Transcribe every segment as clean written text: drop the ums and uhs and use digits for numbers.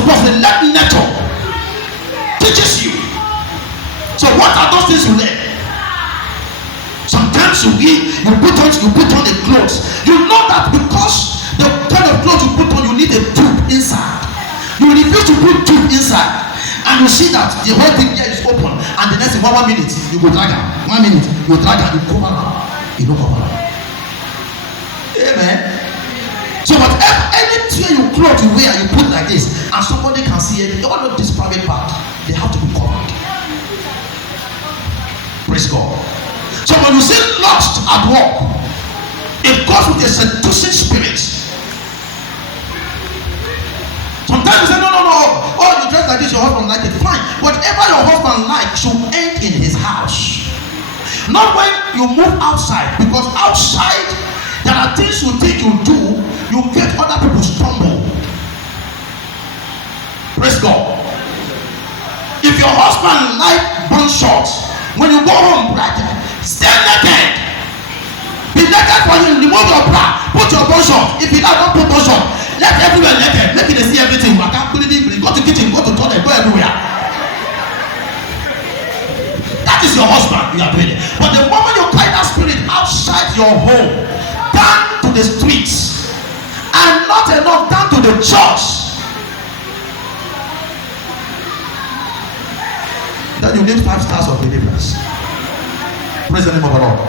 supposed to let nature teaches you. So what are those things you learn? Sometimes you put on the clothes. You know that because the kind of clothes you put on, you need a tube inside. You refuse to put tube inside, and you see that the whole thing here is open, and the next 1 minute you go drag am. 1 minute you drag am, you cover am. You don't cover am. Amen. So whatever anything you clothes you wear, you put like this, and somebody can see it. All of this private part, they have to be covered. Praise God. So when you see lust at work, it goes with a seducing spirit. Sometimes you say, no. Oh, you dress like this, your husband like it. Fine. Whatever your husband likes should end in his house. Not when you move outside, because outside there are things you think you do, you get other people stumble. Praise God. If your husband like bun shorts, when you go home, brother, stay naked. Be naked for him. Remove your bra. Put your bun short. If you don't put bun short, let everywhere naked. Make it see everything. I can't put it in. Go to kitchen. Go to toilet. Go everywhere. That is your husband. You are doing it. But the moment you carry that spirit outside your home, down to the streets, and not enough down to the church, then you need 5 stars of deliverance. Praise the name of the Lord.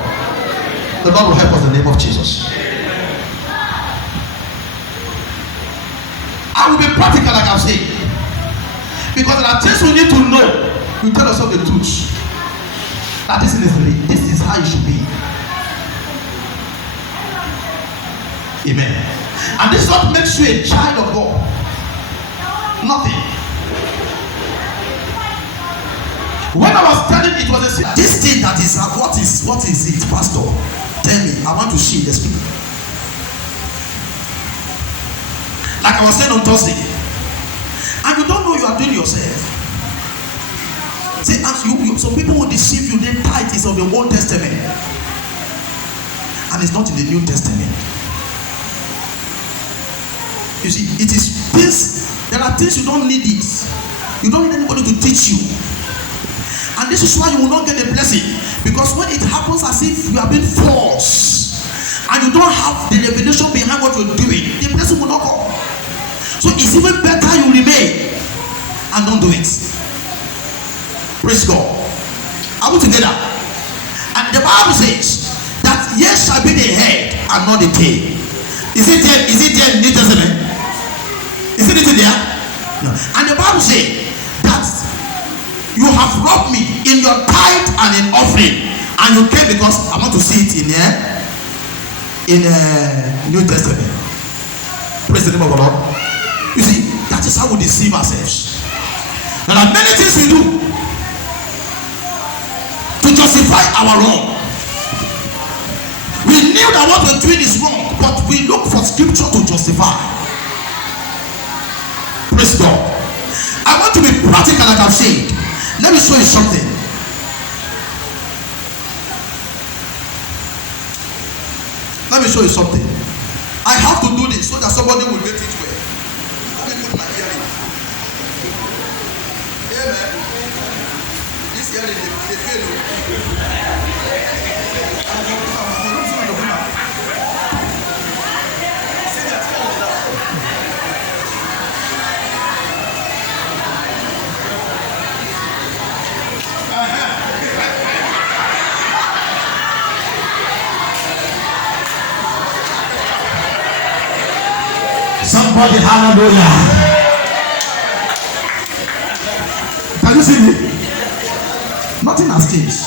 The Lord will help us in the name of Jesus. I will be practical, like I've said, because there are things we need to know. We tell ourselves the truth that this is how you should be. Amen. And this is what makes you a child of God. Nothing. When I was telling it was a this thing that is what is it, Pastor? Tell me. I want to see the spirit. Like I was saying on Thursday, and you don't know you are doing yourself. See, as some people will deceive you. The tithe is of the Old Testament, and it's not in the New Testament. You see, it is this. There are things you don't need it. You don't need anybody to teach you. And this is why you will not get a blessing, because when it happens as if you are being forced and you don't have the revelation behind what you're doing, the blessing will not come. So it's even better you remain and don't do it. Praise God. Are we together? And the Bible says that yes shall be the head and not the tail. Is it there in the New Testament? Is it written there? No. And the Bible says that you have robbed me in your tithe and in offering, and you came because I want to see it in New Testament. Praise the name of the Lord. You see, that is how we deceive ourselves. There are many things we do to justify our wrong. We knew that what we're doing is wrong, but we look for scripture to justify. Praise God. I want to be practical, like I've said. Let me show you something. Let me show you something. I have to do this so that somebody will get it well. Let me put my earring. Amen. This earring is a failure. Somebody, hallelujah. Can you see me? Nothing has changed.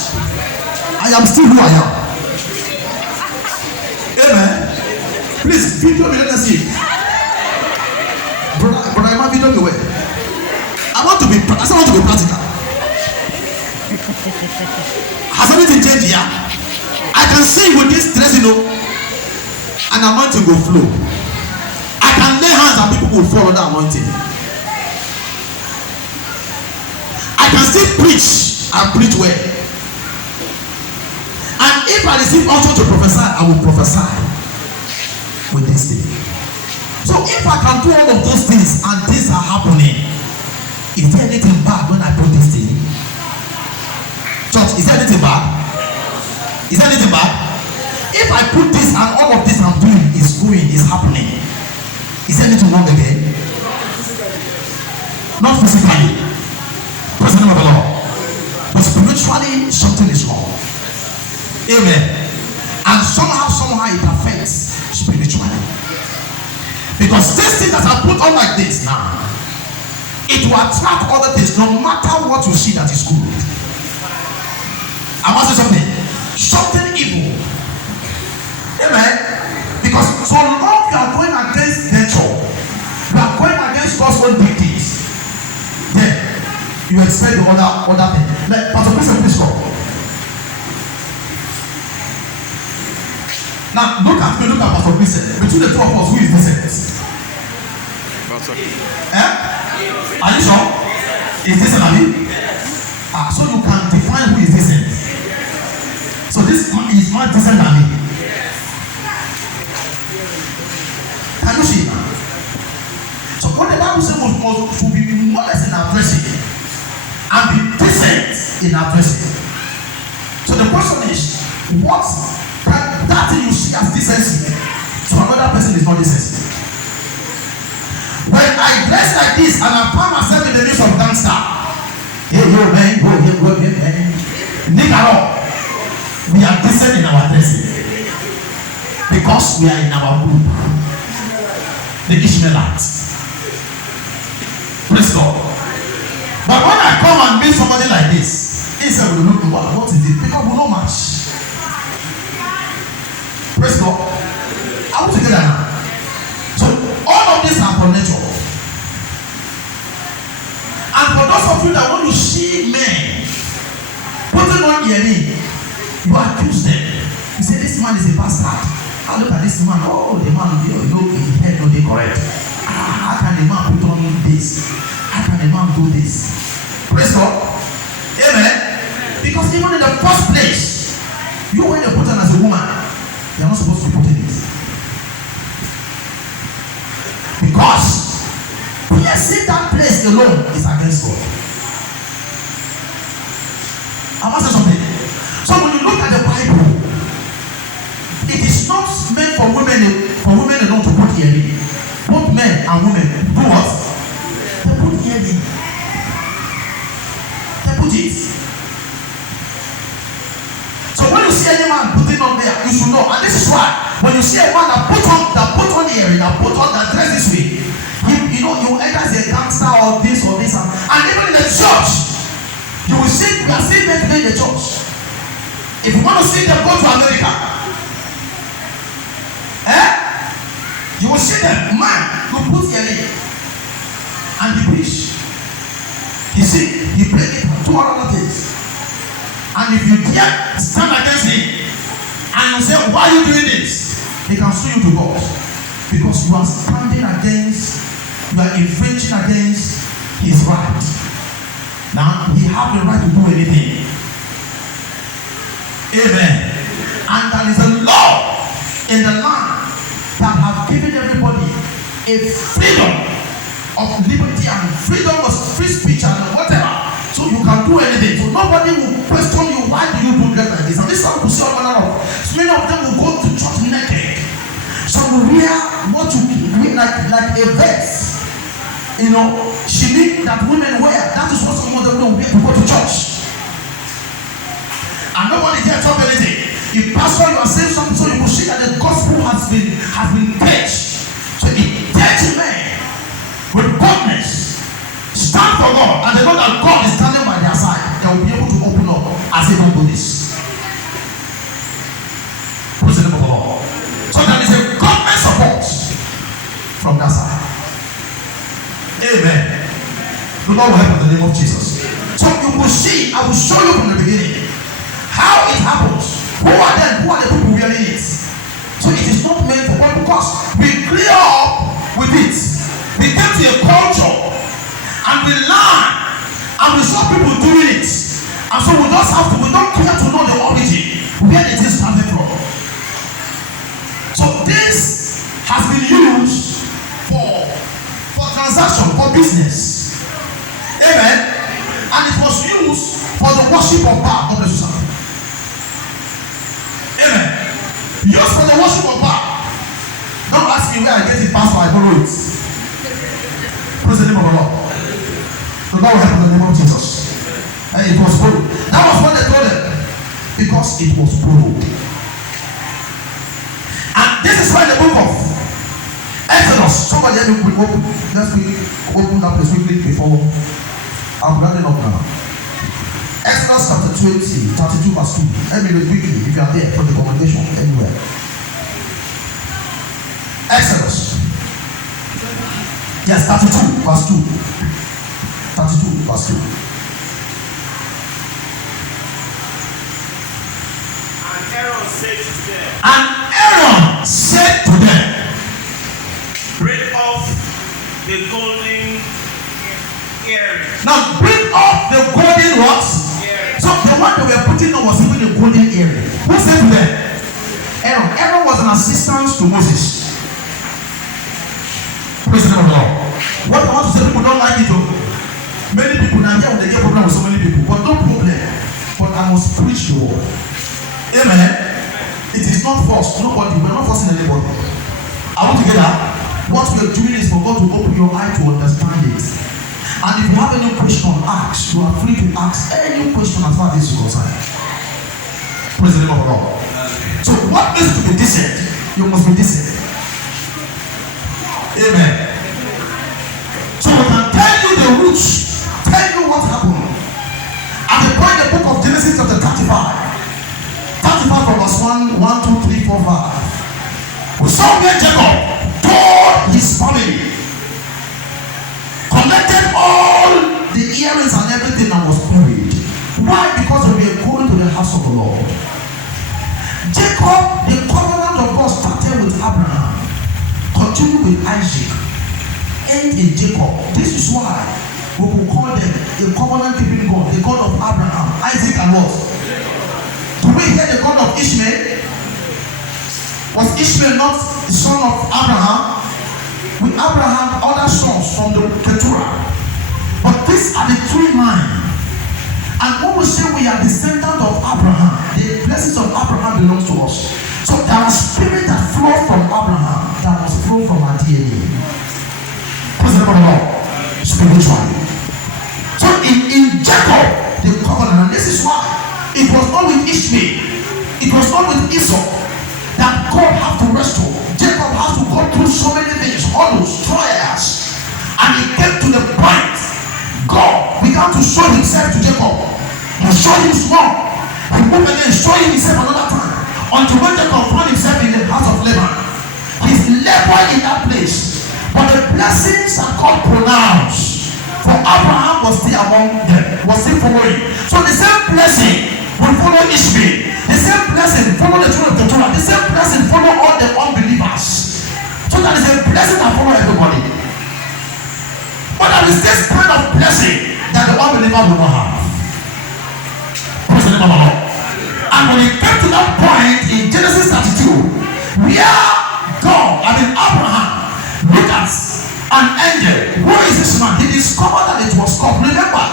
I am still who I am. Amen. Please, video me, let us see. Brother, I want video me well. I want to be practical. Has anything changed here? I can see with this dress, an anointing will flow. I can lay hands and people will follow the anointing. I can still preach and preach well. And if I receive also to prophesy, I will prophesy with this thing. So if I can do all of those things and things are happening, is there anything bad when I put this thing? Church, is there anything bad? Is there anything bad? If I put this and all of this I'm doing is going, is happening, is there anything wrong again? Not physically, praise the name of the Lord, but spiritually something is wrong. Amen. And somehow it affects spiritually. Because this thing that I put on like this now, it will attract other things no matter what you see that is good. I must say something. Something evil. Amen. Because so long you are going against nature, you are going against God's own dictates, then you expect the other thing. Like Pastor Christian, please come. Now look at Pastor Christian. Between the two of us, who is decent? Pastor. Are you sure? Is decent, Abi? So you can define who is decent. So this is not decent than me. Can you see? So what the Bible says must be modest in our dressing and be decent in our dressing. So the question is, what that thing you see as decency to another person is not decency. When I dress like this and I find myself in the midst of gangster, hey yo man, go man, nigga, we are decent in our dressing because we are in our group, the Ishmaelites. Praise God. But when I come and meet somebody like this, instead we look at what is it? Because we know much. Praise God. Are we together now? So all of these are from nature. And for those of you that when you see men putting on earring, you accuse them. You say this man is a bastard. I look at this man. Oh, the man, you know, his head no dey correct. How can the man put on this? How can the man do this? Praise God. Amen. Because even in the first place, you when you're put on as a woman, you're not supposed to be putting it. Because piercing that place alone is against God. I must say something. So when you look at the Bible, it is not meant for women alone to put earring. Both men and women do what? They put earring. They put it. So when you see any man putting on there, you should know. And this is why when you see a man that put on earring, that dress this way, you know you either say gangster or this, and even in the church, you will see we are still meant to be in the church. If you want to see them go to America, you will see them, man, who put earring and he preach. He sing, he play it, do all other things. And if you dare stand against him and you say, why are you doing this? He can sue you to God. Because you are standing against, you are infringing against his right. Now, he has the right to do anything. Amen. And there is a law in the land that have given everybody a freedom of liberty and freedom of free speech and whatever. So you can do anything. So nobody will question you, why do you do that like this? And this is how we see all manner of. So many of them will go to church naked. Some will wear what you wear like a vest. You know, she that women wear. That is what some of them will wear to go to church. And nobody dare talk anything. If pastor you are saying something, so you will see that the gospel has been preached. So it takes men with boldness stand for God, and they know that God is standing by their side. They will be able to open up as they don't do this. Praise the name of the Lord. So there is a government support from that side. Amen. The Lord will help in the name of Jesus. So you will see, I will show you from the beginning how it happens. Who are them? Who are the people wearing it? So it is not meant for God, because we clear up with it. We get to a culture and we learn and we saw people doing it. And so we don't care to know the origin, where it is coming from. So this has been used for business. Amen. And it was used for the worship of Baal. God bless you, sir. Amen. Used for the worship of Baal. Don't ask me where I get it, pastor. I borrow it. Praise the name of the Lord. The Lord will help in the name of Jesus. And it was borrowed. That was what they told them. Because it was borrowed. And this is why the book of Exodus. Somebody let me open. Let's open that place quickly before I'm running up now. Exodus chapter 20, 32 verse 2. Let me read quickly if you are there for the congregation anywhere. Exodus. Yes, 32 verse 2. 32 verse 2. And Aaron said to them. And Aaron said to them, break off the golden earrings. now bring off the golden what? So the one they were putting on was even a golden earring. Who said to them? Aaron. Aaron was an assistant to Moses. Praise the Lord. What I want to say, people don't like it. Many people now here when they get problem with so many people, but no problem. But I must preach the word. Amen. It is not forced. Nobody. We are not forcing anybody. I want to get that. What we are doing is for God to open your eye to understand it. And if you have any question, ask. You are free to ask any question as far as this is concerned. Praise the name of the Lord. So what needs to be decent? You must be decent. Amen. So we can tell you the roots, tell you what happened. At the point the book of Genesis chapter 35 from verse 1, 2, 3, 4, 5. We saw where Jacob told his family, collected all the earrings and everything and was buried. Why? Because we were going to the house of the Lord. Jacob, the covenant of God started with Abraham, continued with Isaac, end in Jacob. This is why we will call them a covenant keeping God, the God of Abraham, Isaac, and what? Do we hear the God of Ishmael? Was Ishmael not the son of Abraham? With Abraham, other sons from the Keturah. But these are the three lines. And when we say we are descendants of Abraham, the blessings of Abraham belongs to us. So there are spirit that flow from Abraham, that must flow from our DNA. Praise the Lord. Spiritually. So in Jacob, the covenant, and this is why it was not with Ishmael, it was not with Esau that God had to restore. Jacob had to go through so many things, all those trials, and he came to the point. God began to show himself to Jacob. He showed him small. He moved again, showing himself another time. Until when Jacob found himself in the house of Laban. He's labored in that place. But the blessings that God pronounced for Abraham was still among them, was still following. So the same blessing will follow Ishmael. The same blessing follow the children of the Torah. The same blessing follow all the unbelievers. So that is a blessing that follow everybody. But there is this kind of blessing that the unbeliever will not have. Praise the name of the Lord. And when it came to that point in Genesis 32, where God, Abraham, looked at an angel. Who is this man? He discovered that it was God. Remember,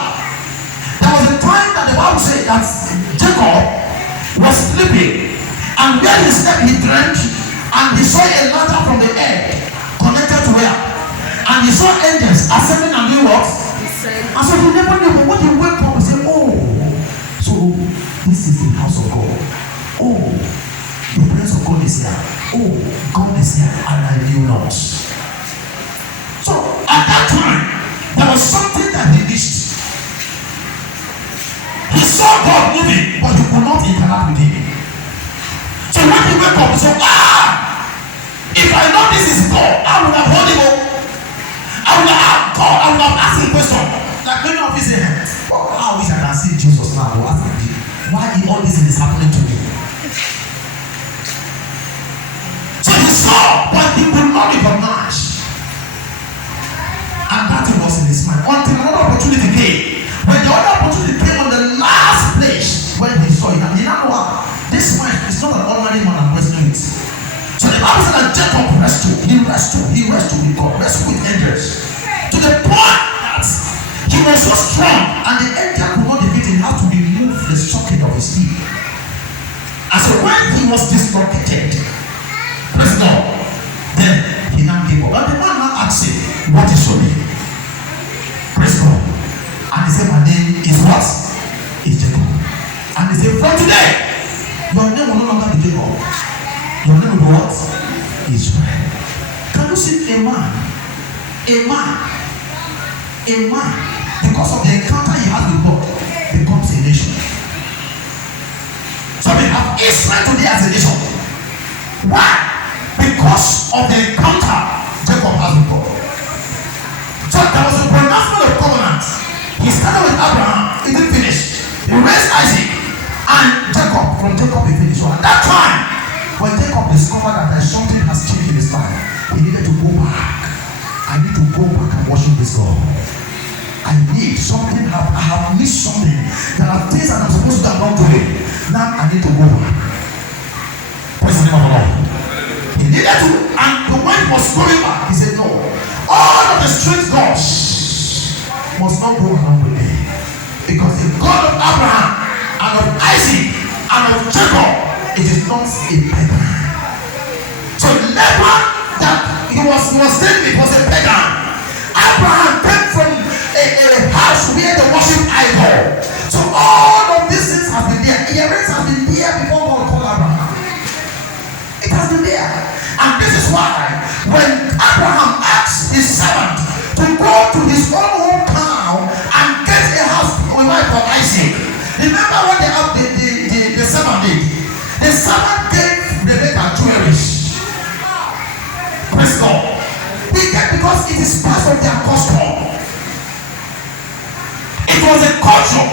there was a time that the Bible said that Jacob was sleeping, and where he slept, he dreamed, and he saw a ladder from the air connected to where, and he saw angels ascending and doing what? And so he never knew. But when he wake up, he said, "Oh, so this is the house of God. Oh, the presence of God is here. Oh, God is here, and I knew not." So at that time, there was something that he missed. He saw God moving, but he could not interact with him. So when he wake up, he said, if I know this is God, I would have heard him. I would have asked God, I would have asked him a question. Like many of you say, "Oh, how is I can see Jesus now?" Or ask him, why all this is happening to me? So he saw, but he could not recognize. And that was in his mind. Until another opportunity came. When the other opportunity came on the last place when he saw it, and he now know this man is not an ordinary man I'm wrestling with. So the Bible said that Jacob wrestled. He wrestled with God, wrestled with angels. To the point was dislocated. Praise God. Then he now gave up. And the man now asked him, what is your name? Praise God. And he said, my name is what? Is Jacob. And he said, from today, your name will no longer be Jacob. Your name will be what? Israel. Can you see a man, because of the encounter he has with God, becomes a nation. So we have Israel today as a nation. Why? Because of the encounter Jacob has with God. So there was a pronouncement of covenant. He started with Abraham, he didn't finish. He raised Isaac and Jacob. From Jacob he finished. So at that time, when Jacob discovered that something has changed in his life, he needed to go back. I need to go back and worship this God. I need something. I have missed something. There are things that I'm supposed to have done today. Now I need to go back. Praise the name of the Lord. He needed to, and when he was going back, he said, no, all of the strange gods must not go along with me. Because the God of Abraham and of Isaac and of Jacob, it is not a pagan. So Laban that he was saying it was a pagan. Abraham came from a house where they worship idol. So all of these things have been there. Earrings have been there before God called Abraham. It has been there. And this is why when Abraham asked his servant to go to his own hometown and get a house for Isaac, remember what the servant did? The servant gave Rebecca jewelry. Praise God. Because it is part of their custom. It was a culture.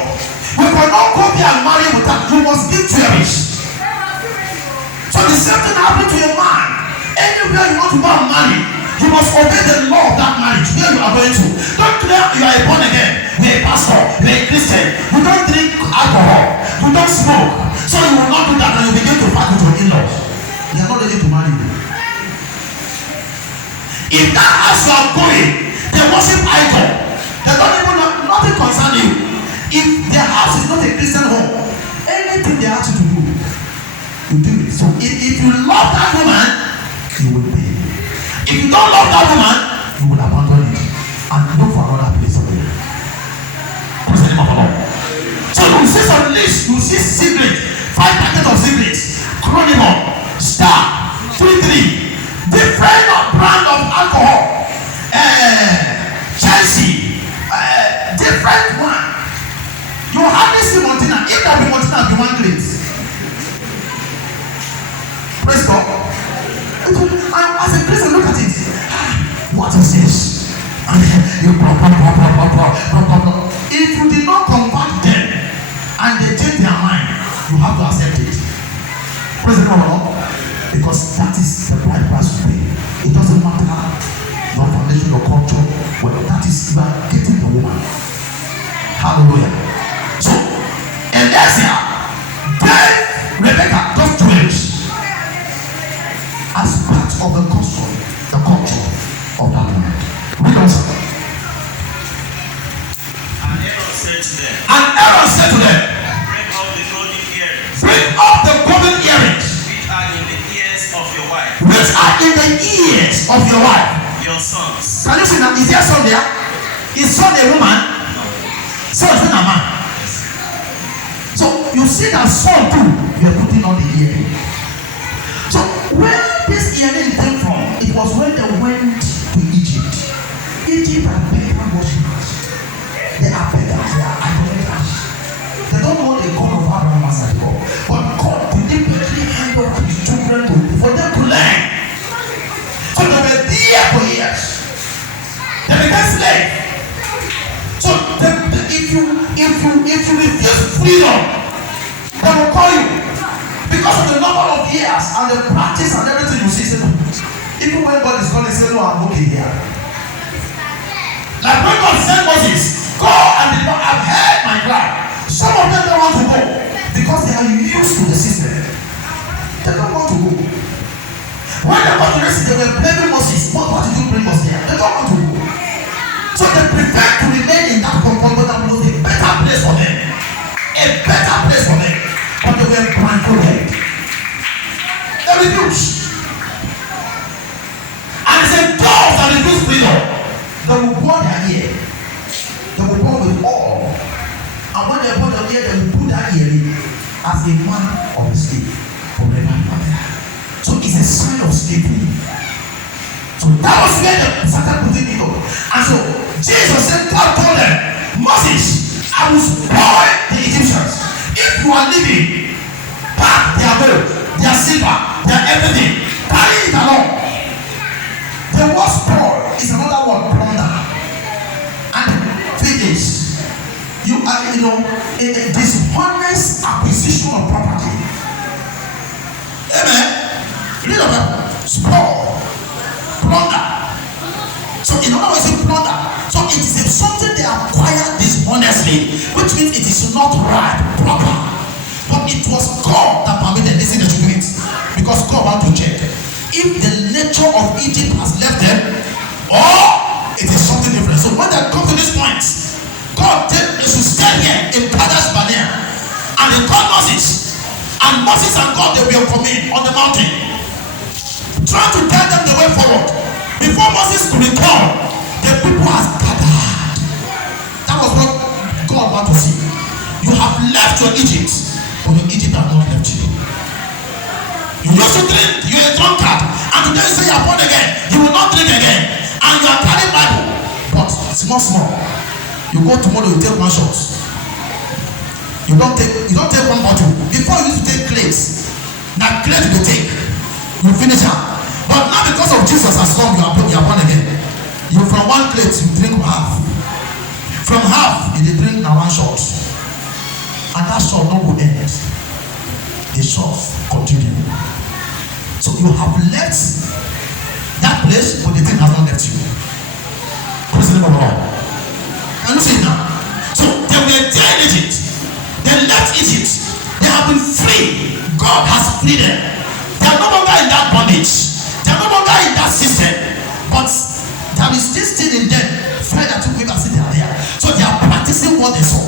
We cannot go there and marry without. You must give jewelry. So the same thing happened to a man. Anywhere you want to go and marry, you must obey the law of that marriage. Where you are going to. Don't claim you are a born again. You are a pastor. You are a Christian. You don't drink alcohol. You don't smoke. So you will not do that and you begin to fight with your in-laws. You are not ready to marry you. If that house you are going, they worship idol. They don't even know, nothing concern you. If their house is not a Christian home, anything they ask you to do, you do it. So if you love that woman, you will pay. If you don't love that woman, you will abandon it and look for another place for you. What's the name of the Lord? So you see some list, you see cigarettes, 5 packets of cigarettes, Chronimon, Star, 3 different brand of alcohol, Chelsea, different one. You hardly see Montina. If there be Montina, be one great. Praise God. And as a Christian, look at it. What is this? And you if you did not convert them and they change their mind, you have to accept it. Praise the Lord. Because that is the right price to pay. It doesn't matter your foundation, your culture. Well, that is you are getting the woman. Hallelujah. So, Eliezer gave Rebecca those jewels as part of the custom, the culture of that woman. Read on, sir. And Aaron said to them, bring up the golden earrings. Bring up the golden earrings. Which are in the ears of your wife. Your sons. Can you see now? Is there a son there? Is son a woman? No. Son is not a man. So you see that son too, you are putting on the earring. So where this earring came from, it was when they went to Egypt. Egypt are pagan worshippers. They are pagans, they are idolaters. They don't know the God of Abraham as a God. But God deliberately handed over his children for them to learn. So they were there for years. They became slaves. So if you refuse freedom, they will call you. Because of the number of years and the practice and everything you see. Even when God is calling, say, no, I'm okay here. Like when God sent Moses, go and deliver. I've heard my cry. Some of them don't want to go because they are used to the system. They don't want to go. When they got to rest, they were blaming Moses. What did you bring us here? They don't want to go. So they prefer to remain in that comfort, but that was a better place for them. A better place for them. But they were blindfolded. they refuse. And he said, those that refuse freedom, they will burn their ear. They will burn with oil. And when they burn their ear, they will put that ear in as a man of slave forever and ever. So it's a sign of slavery. So that was where they started putting it on. And so Jesus said, God told them, Moses, I will spoil the Egyptians. If you are living, pack their gold, their silver, their everything, carry it along. The word spoil is another word, plunder. And finish. You are, a dishonest acquisition of property. Amen. Read about spoil, plunder. So in other words, plunder. So it is something they acquired dishonestly, which means it is not right, proper. But it was God that permitted this thing to do it, because God want to check if the nature of Egypt has left them, or it is something different. So when they come to this point, God said they should stay here in Kadesh Barnea, and they called Moses, and Moses and God, they will come in on the mountain, trying to tell them the way forward. Before Moses could return, the people has gathered. That was what God wanted to see. You have left your Egypt, but your Egypt has not left you. You used to drink, you are a drunkard, and today you say you are born again. You will not drink again, and you are carrying Bible, but small. You go tomorrow, you take one shot. You don't take one bottle. Before you used to take crates. Now crate you take. You finish up. But now because of Jesus has come, you are born again. You from one crate you drink half. From half you drink now one shot. And that shot not will end. The shot continue. So you have left that place, but the thing has not left you. Praise the name of the Lord. Can you see it now? So they were there in Egypt. They left Egypt. They have been free. God has freed them. They are no longer in that bondage. They are no longer in that system. But there is this thing in them. Fear that you will see they are there. So they are practicing what they saw.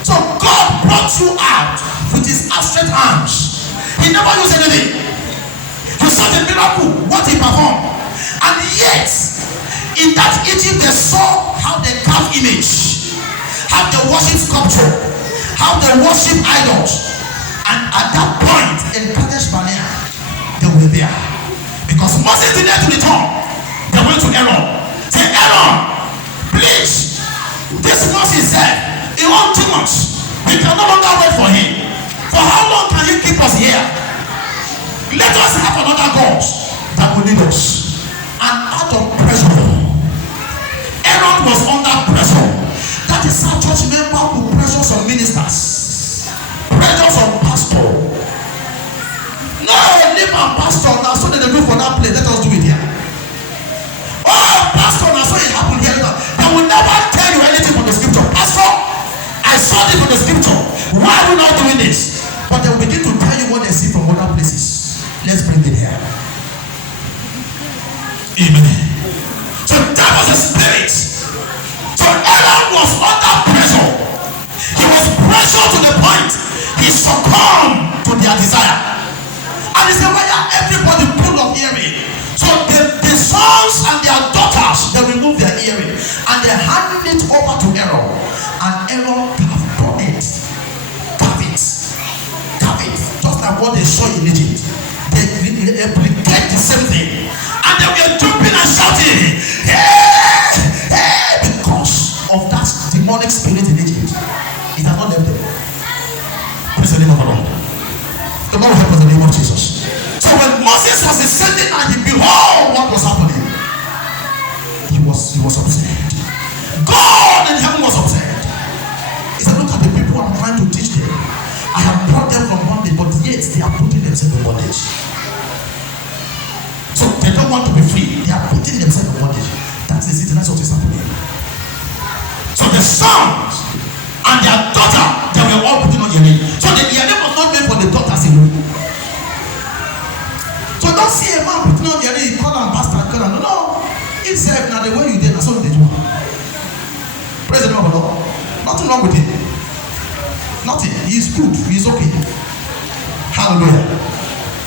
So God brought you out with his outstretched arms. He never used anything. You saw the miracle, what he performed. And yet, in that Egypt, they saw how they carve image, how they worship sculpture, how they worship idols. And at that point in Kadesh Barnea, they were there. Because Moses did not return. They went to Aaron. Say, Aaron, please, this Moses said, he wants too much. We can no longer wait for him. For how long can he keep us here? Let us have another God that will lead us. And out of pressure, Aaron was under pressure. That is how church members will pressure some ministers, pressure some pastor. No, leave our pastor now. So they do for that place. Let us do it here. Oh, pastor, now so it happened here. They will never tell you anything from the scripture. Pastor, I saw this from the scripture. Why are we not doing this? But they will begin to tell you what they see from other places. Let's bring it here. Amen. So that was a spirit. So Aaron was under pressure. He was pressured to the point he succumbed to their desire. And he said, why are everybody full of earring? So the sons and their daughters, they remove their earring and they hand it over to Aaron. And Aaron carved it. Just like what they saw in Egypt. They replicate the same thing. And they were jumping and shouting, hey, because of that demonic spirit in Egypt. It has not left them. Praise the name of the Lord. The Lord will help us in the name of Jesus. So when Moses was descending and he behold what was happening, he was upset. God in heaven was upset. He said, look at the people I'm trying to teach them. I have brought them from bondage, but yet they are putting themselves in bondage. So they don't want to be free. They are putting themselves in bondage. That is it. That's what is happening. So the sons and their daughter, they were all putting on earring. So the earring was not made for the daughters alone. So don't see a man putting on earring, call him pastor, call him. No. He said, now the way you did, that's what they do. Praise the name of the Lord. Nothing wrong with it. Nothing. He is good. He is okay. Hallelujah.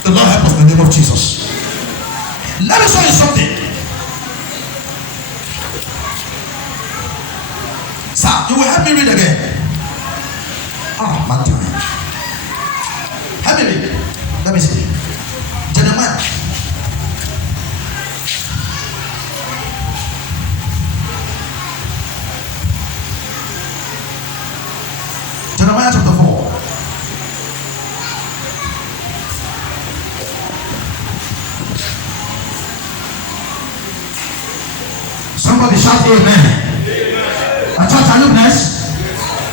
The Lord help us in the name of Jesus. Let me show you something. Sir, you will help me read again. Ah, my time. Help me read. Let me see. Jeremiah. Jeremiah chapter 4. Somebody shout amen. Church, are you blessed?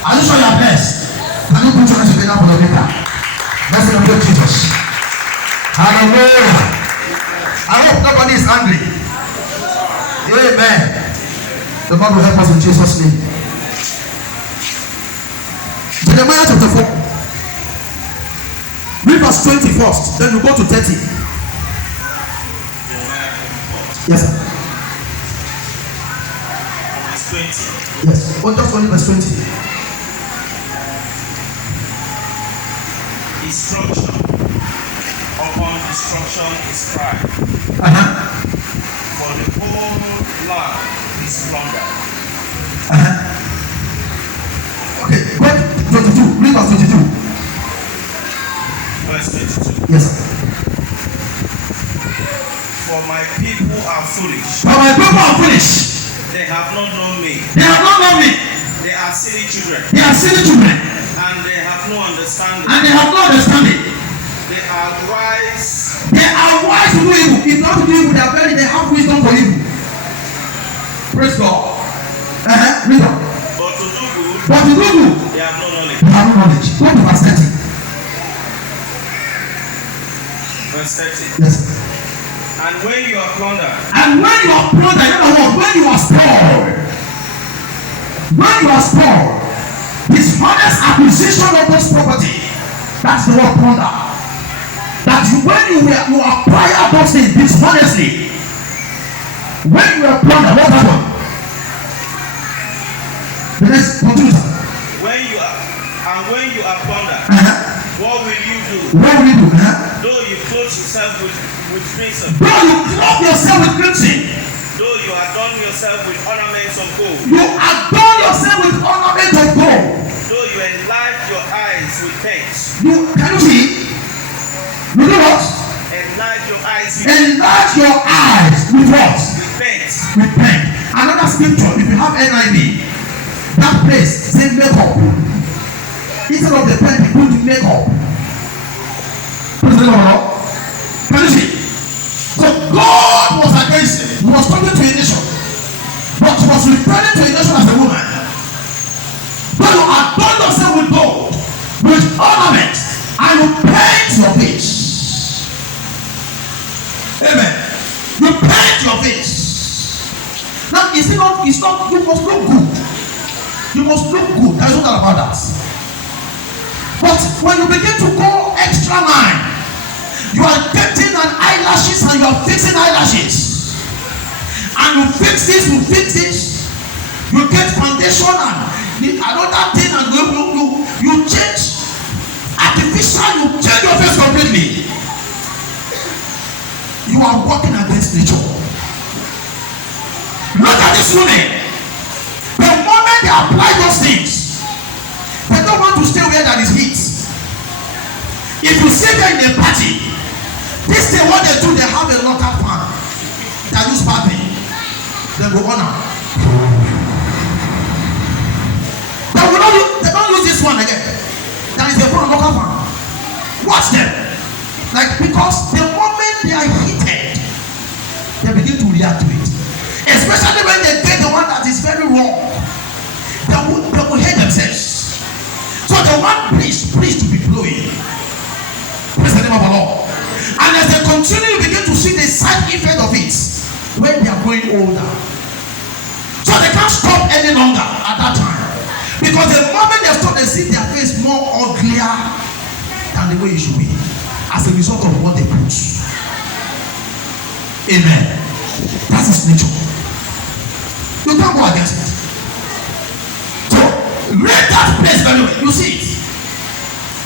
Are you sure you are blessed? Can you put your hands together for the leader? Let's celebrate Jesus. Hallelujah. I hope nobody is angry. Amen. The Lord will help us in Jesus' name. Jeremiah chapter 4. Read verse 20 first, then you go to 30. Yes, sir. Verse 20. Yes. Oh, just only verse 20. Destruction upon destruction is pride. For the whole land is plundered. Okay, go 22. Read verse 22. Verse 22. Yes, sir. For my people are foolish. For my people are foolish. They have not known me. They have not known me. They are silly children. They are silly children. And they have no understanding. And they have no understanding. They are wise. They are wise to do evil. If not to do evil, they have wisdom for evil. Praise God. Read on. But to do good, But to do good, they have no knowledge. they have no knowledge. Go to verse 30. Verse 30. Yes, sir. And when you are plundered, And when you are plundered, in other words, when you are spoiled, dishonest acquisition of this property, that's the word plunder. That you, when you acquire those things dishonestly, when you are plundered, what happened? The next continue. when you are plundered, what will you do? What will you do? Though you clothe yourself with crimson, Though you clothe yourself with crimson, though you adorn yourself with ornaments of gold, you adorn yourself with ornaments of gold. though you enlarge your eyes with paint, Can you see? You do what? enlarge your eyes Enlarge your eyes with what? with paint. With pen. Another scripture, if you have NIV, that place say makeup. Instead of the pen, you put the makeup. Praise the Lord. Can you see? So God was against it. He was talking to a nation, but he was referring to a nation as a woman. When you adorn yourself with gold, with ornaments, and you paint your face. Amen. You paint your face. Now, it's not, you must look good. You must look good. There's no doubt about that. But when you begin to go extra line, you are getting an eyelashes and you are fixing eyelashes. And you fix this, you get foundation and another thing, and you change artificial, you change your face completely. You are working against nature. Look at this woman. The moment they apply those things, they don't want to stay where there is heat. If you see them in a party, this thing what they do, they have a local fan. They use piping. They go on. They don't use this one again. There is a local fan. Watch them. Like, because the moment they are heated, they begin to react to it. Especially when they get the one that is very wrong, they will hate themselves. So they want breeze to be blowing. Praise the name of the Lord. And as they continue, you begin to see the side effect of it when they are growing older. So they can't stop any longer at that time. Because the moment they stop, they see their face more uglier than the way it should be, as a result of what they put. Amen. That is nature. You can't go against it. So read that place very well. You see it.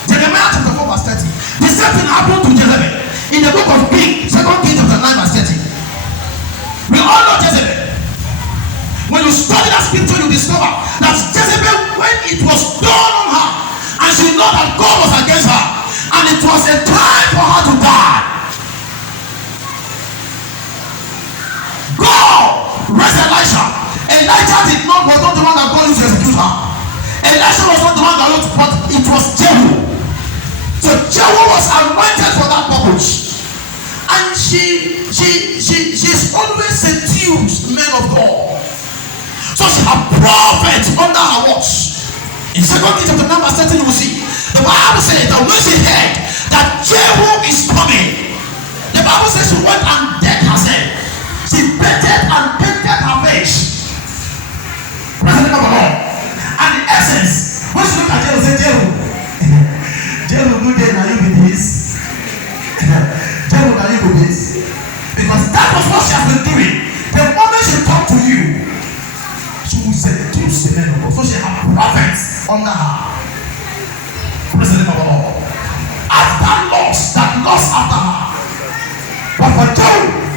Jeremiah chapter 4 verse 30. The same thing happened to Jezebel. you study that scripture, you discover that Jezebel, when it was done on her, and she know that God was against her, and it was a time for her to die, God raised Elisha. Elijah was not the one that God used to execute her. Elisha was not the one that used, but it was Jehu. So Jehu was anointed for that purpose, and she's always seduced men of God. So she had prophets under her watch. In 2 Kings chapter 9 verse 13, you will see the Bible says that when she heard that Jehu is coming, the Bible says she went and decked herself. She painted and painted her face. Praise the name of the Lord. And in essence, when she looked at Jehu, say Jehu, Jehu, good day, now you be this. Jehu, now you be this. Because that was what she has been doing. The moment she talked to you, she will seduce the men of God. So she had prophets under her. Praise the name of the Lord. After loss, that lost after her. But for Jehu,